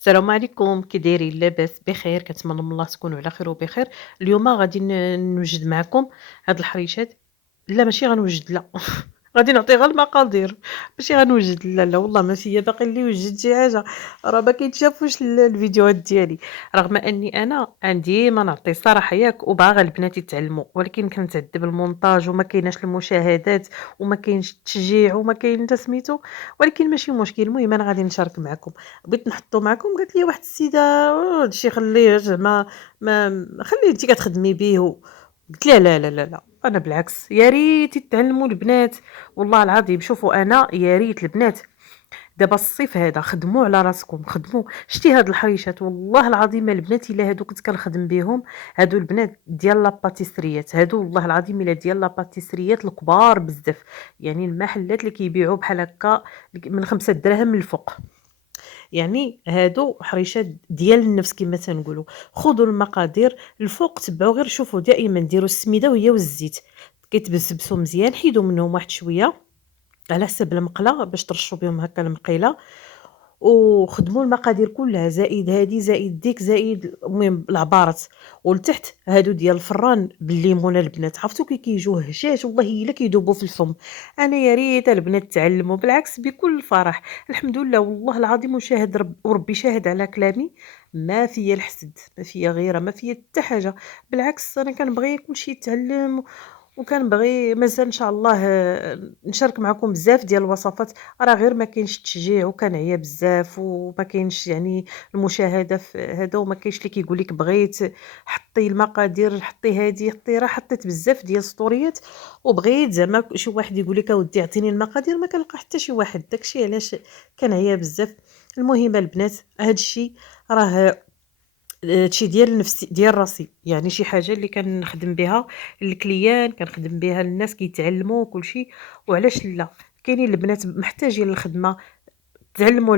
السلام عليكم، كي دايرين؟ لاباس بخير؟ كنتمنى من الله تكونوا على خير وبخير. اليوم غادي نوجد معكم هاد الحريشات. لا ماشي غنوجد، لا. غادي نعطي غير المقادير، ماشي غنوجد. لا لا والله ما فيا باقي اللي يوجد شي حاجه. راه ما كيتشافوش الفيديوهات ديالي، رغم اني انا ديما نعطي الصراحه ياك، وباغا البنات يتعلموا، ولكن كنتعذب المونتاج وما كايناش المشاهدات وما كاينش التشجيع وما كاين حتى سميتو. ولكن ماشي مشكل، المهم انا غادي نشارك معكم. بغيت نحطو معكم، قالت لي واحد السيده: هادشي خليه زعما، ما خليه انت كتخدمي به قلت لها: لا لا لا لا، انا بالعكس يا ريت يتعلموا البنات. والله العظيم شوفوا، انا يا ريت البنات دابا الصيف هذا خدموا على راسكم، خدموا. شتي هاد الحريشات والله العظيم البنات الا هادو كنت كنخدم بهم، هادو البنات ديال لاباتيسريات، هادو والله العظيم الا ديال لاباتيسريات الكبار بزاف. يعني المحلات اللي كيبيعوا بحال هكا من 5 دراهم للفوق. يعني هادو حريشات ديال النفس كما تنقولوا. خذوا المقادير الفوق، تبعوا غير، شوفوا دائما ديروا السميده وهي والزيت، كيتبسبسوا مزيان، حيدوا منهم واحد شويه على حسب المقله باش ترشوا بهم هكا المقيله. وخدموا المقادير كلها، زائد هادي زائد ديك زائد المهم العبارات. ولتحت هادو ديال الفران بالليمون البنات، عرفتوا كي كيجيو هشاش والله الا كيذوبوا في الفم. انا يا ريت البنات تعلموا، بالعكس بكل فرح. الحمد لله والله العظيم، وشاهد وربي شاهد على كلامي. ما فيا الحسد، ما فيا غيره، ما فيا حتى حاجه. بالعكس انا كنبغي كلشي يتعلم، وكنبغي مازال إن شاء الله نشارك معكم بزاف ديال الوصفات. راه غير ما كاينش التشجيع وكنعيا بزاف، وما كاينش يعني المشاهدة في هذا، وما كاينش اللي كيقول لك بغيت حطي المقادير، حطي هادي حطي، راه حطيت بزاف ديال السطوريات. وبغيت زعما شي واحد يقول لك اودي اعطيني المقادير، ما كنلقى حتى شي واحد، داكشي علاش كنعيا بزاف. المهم البنات هادشي راه هادشي ديال نفسي ديال راسي، يعني شي حاجة اللي كنخدم بها الكليان، كنخدم بها الناس كيتعلموا وكلشي. وعلاش لا؟ كاينين البنات محتاجين للخدمة، تعلموا